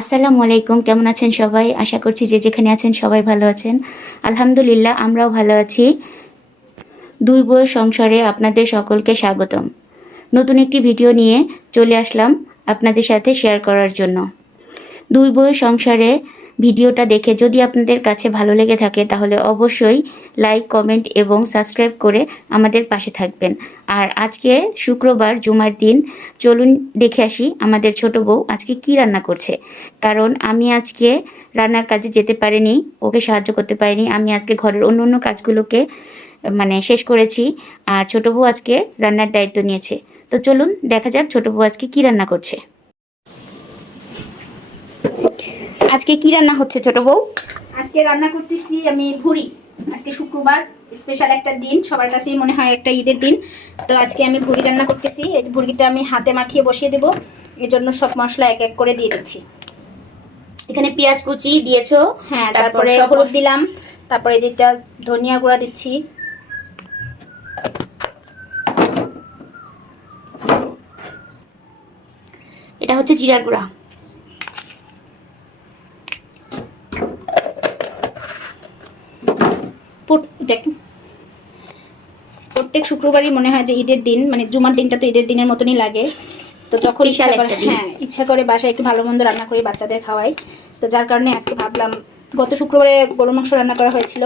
আসসালামু আলাইকুম, কেমন আছেন সবাই? আশা করছি যে যেখানে আছেন সবাই ভালো আছেন। আলহামদুলিল্লাহ আমরাও ভালো আছি। দুই বউয়ের সংসারে আপনাদের সকলকে স্বাগতম। নতুন একটি ভিডিও নিয়ে চলে আসলাম আপনাদের সাথে শেয়ার করার জন্য। দুই বউয়ের সংসারে ভিডিওটা দেখে যদি আপনাদের কাছে ভালো লেগে থাকে তাহলে অবশ্যই লাইক, কমেন্ট এবং সাবস্ক্রাইব করে আমাদের পাশে থাকবেন। আর আজকে শুক্রবার, জুমার দিন, চলুন দেখে আসি আমাদের ছোট বউ আজকে কি রান্না করছে। কারণ আমি আজকে রান্নার কাজে যেতে পারিনি, ওকে সাহায্য করতে পারিনি। আমি আজকে ঘরের অন্য অন্য কাজগুলোকে শেষ করেছি, আর ছোট বউ আজকে রান্নার দায়িত্ব নিয়েছে। তো চলুন দেখা যাক ছোট বউ আজকে কি রান্না করছে। আজকে কি রান্না হচ্ছে ছোট বউ? আজকে রান্না করতেছি আমি ভুড়ি। আজকে শুক্রবার, স্পেশাল একটা দিন, সবার কাছেই মনে হয় একটা ঈদের দিন। তো আজকে আমি ভুড়ি রান্না করতেছি। এই ভুড়িটা আমি হাতে মাখিয়ে বসিয়ে দেবো, এর জন্য সব মশলা এক এক করে দিয়ে দিচ্ছি। এখানে পেঁয়াজ কুচি দিয়েছো? হ্যাঁ, তারপরে হলুদ দিলাম, তারপরে যেটা ধনিয়া গুঁড়া দিচ্ছি, এটা হচ্ছে জিরা গুঁড়া। প্রত্যেক শুক্রবারই মনে হয় যে ঈদের দিন, মানে জুমার দিনটা তো ঈদের দিনের মতনই লাগে। তো তখন ইচ্ছা করে বাসায় একটু ভালো মন্দ রান্না করি, বাচ্চাদের খাওয়াই। তো যার কারণে আজকে ভাবলাম, গত শুক্রবারে গরু মাংস রান্না করা হয়েছিল,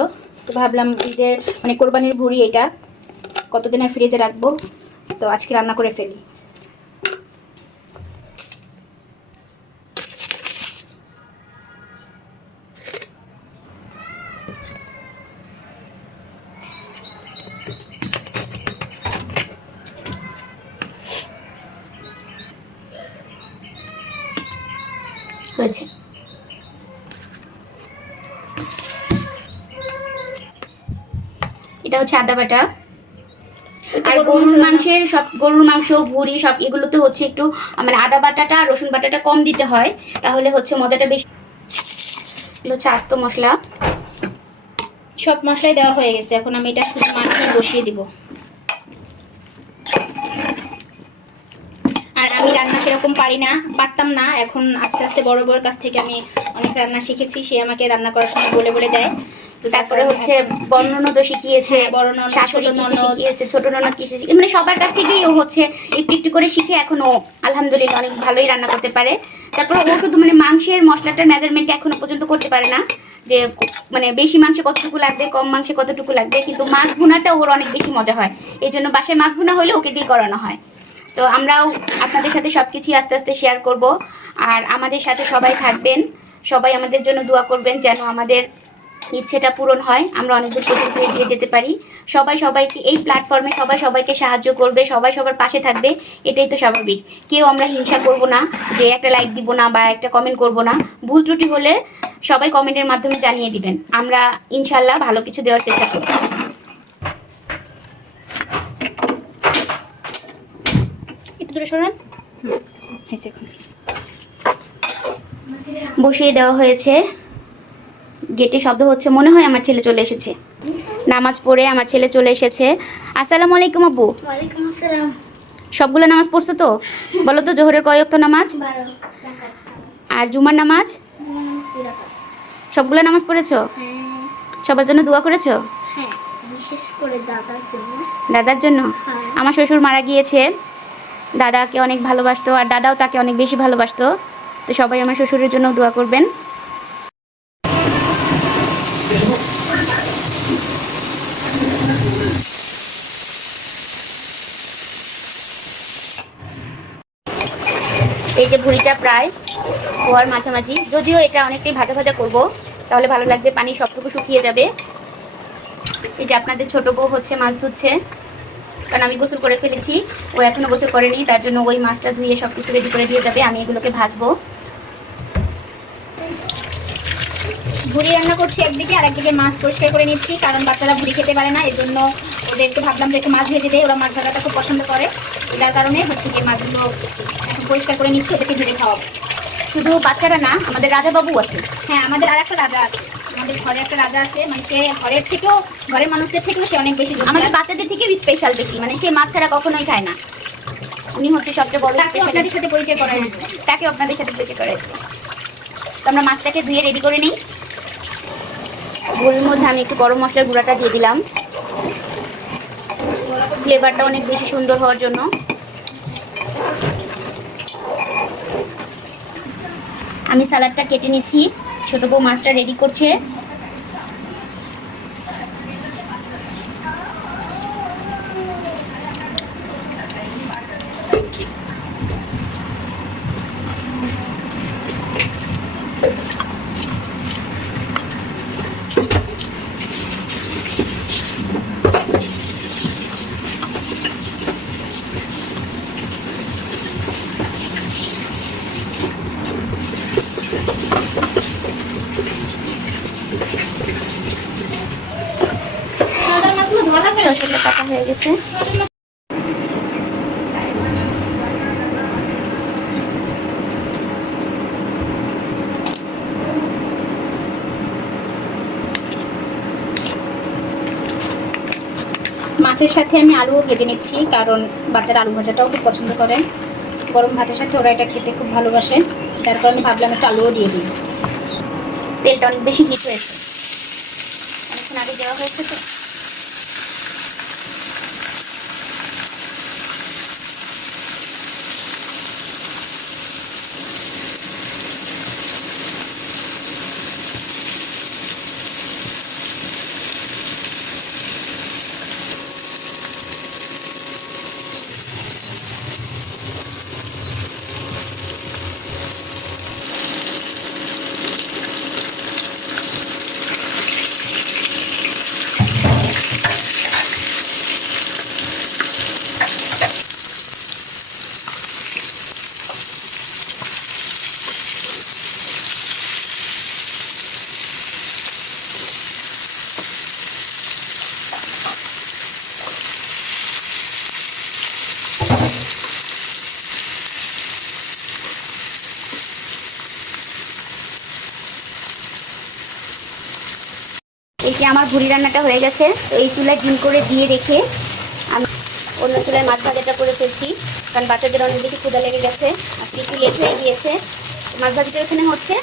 তো ভাবলাম ঈদের মানে কোরবানির ভুড়ি এটা কতদিন আর ফ্রিজে রাখবো, তো আজকে রান্না করে ফেলি। হয়েছে। এটা হচ্ছে আদা বাটা। আর গরুর মাংস, ভুড়ি সব এগুলোতে হচ্ছে একটু মানে আদা বাটাটা, রসুন বাটাটা কম দিতে হয়, তাহলে হচ্ছে মজাটা বেশি। হচ্ছে আস্ত মশলা, সব মশলাই দেওয়া হয়ে গেছে। এখন আমি এটা শুধু মাখিয়ে বসিয়ে দিব। আর আমি রান্না সেরকম পারতাম না। এখন আস্তে আস্তে বড় বউয়ের কাছ থেকে আমি অনেক রান্না শিখেছি। সে আমাকে রান্না করার সময় বলে বলে দেয়। তো তারপরে হচ্ছে বড় ননদও শিখিয়েছে, শাশুড়ি শিখিয়েছে, ছোট ননদ কিছু শিখিয়েছে, মানে সবার কাছ থেকেই ও হচ্ছে একটু একটু করে শিখে এখন ও আলহামদুলিল্লাহ অনেক ভালোই রান্না করতে পারে। তারপর ও শুধু মানে মাংসের মশলাটার মেজারমেন্ট এখনো পর্যন্ত করতে পারে না, যে মানে বেশি মাংসে কতটুকু লাগবে, কম মাংসে কতটুকু লাগবে, কিন্তু মাছ ভুনাটা ওর অনেক বেশি মজা হয়। এই জন্য বাসায় মাছ ভুনা হলে ওকে দিয়ে করানো হয়। তো আমরাও আপনাদের সাথে সব কিছুই আস্তে আস্তে শেয়ার করব। আর আমাদের সাথে সবাই থাকবেন, সবাই আমাদের জন্য দোয়া করবেন যেন আমাদের ইচ্ছেটা পূরণ হয়, আমরা অনেক দূর পর্যন্ত এগিয়ে যেতে পারি। সবাই সবাইকে এই প্ল্যাটফর্মে সবাই সবাইকে সাহায্য করবে, সবাই সবার পাশে থাকবে, এটাই তো স্বাভাবিক। কেউ আমরা হিংসা করব না যে একটা লাইক দিব না বা একটা কমেন্ট করব না। ভুল ত্রুটি হলে সবাই কমেন্টের মাধ্যমে জানিয়ে দিবেন, আমরা ইনশাল্লাহ ভালো কিছু দেওয়ার চেষ্টা করব। বসিয়ে দেওয়া হয়েছে। গেটে শব্দ হচ্ছে, মনে হয় আমার ছেলে চলে এসেছে। নামাজ পড়ে আমার ছেলে চলে এসেছে। আসসালামু আলাইকুম আব্বু। ওয়ালাইকুম আসসালাম। সবগুলো নামাজ পড়ছো তো? বলো তো জোহরের কয় ওয়াক্ত নামাজ আর জুমার নামাজ? সবগুলো নামাজ পড়েছো? সবার জন্য দোয়া করেছো? হ্যাঁ, বিশেষ করে দাদার জন্য। দাদার জন্য? আমার শ্বশুর মারা গিয়েছে, দাদাকে অনেক ভালোবাসতো আর দাদাও তাকে অনেক বেশি ভালোবাসতো। তো সবাই আমার শ্বশুরের জন্য দোয়া করবেন। এই যে ভুড়িটা প্রায় হওয়ার মাঝামাঝি, যদিও এটা অনেকটাই ভাজা ভাজা করব, তাহলে ভালো লাগবে, পানি সবটুকু শুকিয়ে যাবে। এই যে আপনাদের ছোট বউ হচ্ছে মাছ ধুচ্ছে, কারণ আমি গোসল করে ফেলেছি, ও এখনও গোসল করেনি, তার জন্য ওই মাছটা ধুয়ে সব কিছু রেডি করে দিয়ে যাবে, আমি এগুলোকে ভাজবো। ভুড়ি রান্না করছি একদিকে, আর একদিকে মাছ পরিষ্কার করে নিচ্ছি, কারণ বাচ্চারা ভুড়ি খেতে পারে না। এই জন্য ওদেরকে ভাবলাম যে একটু মাছ ভেজে দেয়, ওরা মাছ ভাজাটা খুব পছন্দ করে। যার কারণে হচ্ছে গিয়ে মাছগুলো এখন পরিষ্কার করে নিচ্ছি, ওদেরকে ভেজে খাওয়াবো। শুধু বাচ্চারা না, আমাদের রাজাবাবু আছে। হ্যাঁ, আমাদের আর একটা রাজা আছে, আমাদের ঘরে একটা রাজা আছে, মানে সে ঘরের মানুষদের থেকেও সে অনেক বেশি, আমাদের বাচ্চাদের থেকেও স্পেশাল বেশি, মানে সে মাছ ছাড়া কখনোই খায় না। উনি হচ্ছে সবচেয়ে বড়। আপনাদের সাথে পরিচয় করাই, তাকে আপনাদের সাথে পরিচয় করাই। তো আমরা মাছটাকে ধুয়ে রেডি করে নিই। ভুড়ির মধ্যে আমি একটু গরম মশলার গুঁড়াটা দিয়ে দিলাম, ফ্লেভারটা অনেক বেশি সুন্দর হওয়ার জন্য। আমি স্যালাডটা কেটে নিচ্ছি, ছোট বউ মাছটা রেডি করছে। শসাটা কাটা হয়ে গেছে। মাছের সাথে আমি আলুও ভেজে নিচ্ছি, কারণ বাচ্চারা আলু ভাজাটাও খুব পছন্দ করে। গরম ভাতের সাথে ওরা এটা খেতে খুব ভালোবাসে, যার কারণে ভাবলাম একটু আলুও দিয়ে দিই। তেলটা অনেক বেশি হিট হয়েছে, অনেকক্ষণ আগে দেওয়া হয়েছে তো। এই যে আমার ভুড়ি রান্নাটা হয়ে গেছে। তো এই চুলায় ডিম করে দিয়ে রেখে আমি অন্য চুলায় মাছ ভাজাটা করে ফেলছি, কারণ বাচ্চাদের অনেক বেশি ক্ষুধা লেগে গেছে, আজকে একটু লেট হয়ে গিয়েছে। মাছ ভাজিটা এখানে হচ্ছে,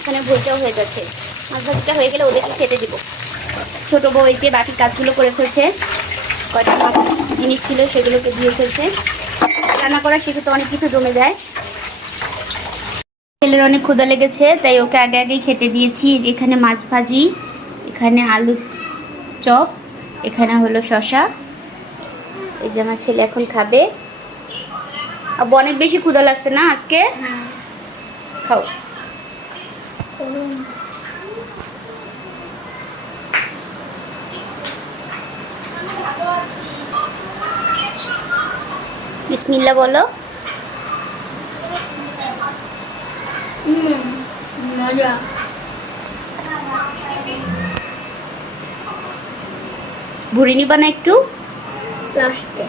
এখানে ভুড়িটাও হয়ে যাচ্ছে। মাছ ভাজিটা হয়ে গেলে ওদেরকে খেতে দিব। ছোটো বউ এই যে বাকি কাজগুলো করে ফেলছে, কয়টা মাছ জিনিস ছিল সেগুলোকে দিয়ে ফেলছে। রান্না করার শেষে তো অনেক কিছু জমে যায়। ছেলের অনেক ক্ষুধা লেগেছে, তাই ওকে আগে আগেই খেতে দিয়েছি। যে এখানে মাছ ভাজি, এখানে আলু চপ, এখানে হলো শসা। এই যে আমার ছেলে এখন খাবে। আব্বু অনেক বেশি ক্ষুধা লাগছে না আজকে? খাও। বিসমিল্লাহ বলো। মজা। ভুড়ি নিবা না একটু লাস্টে?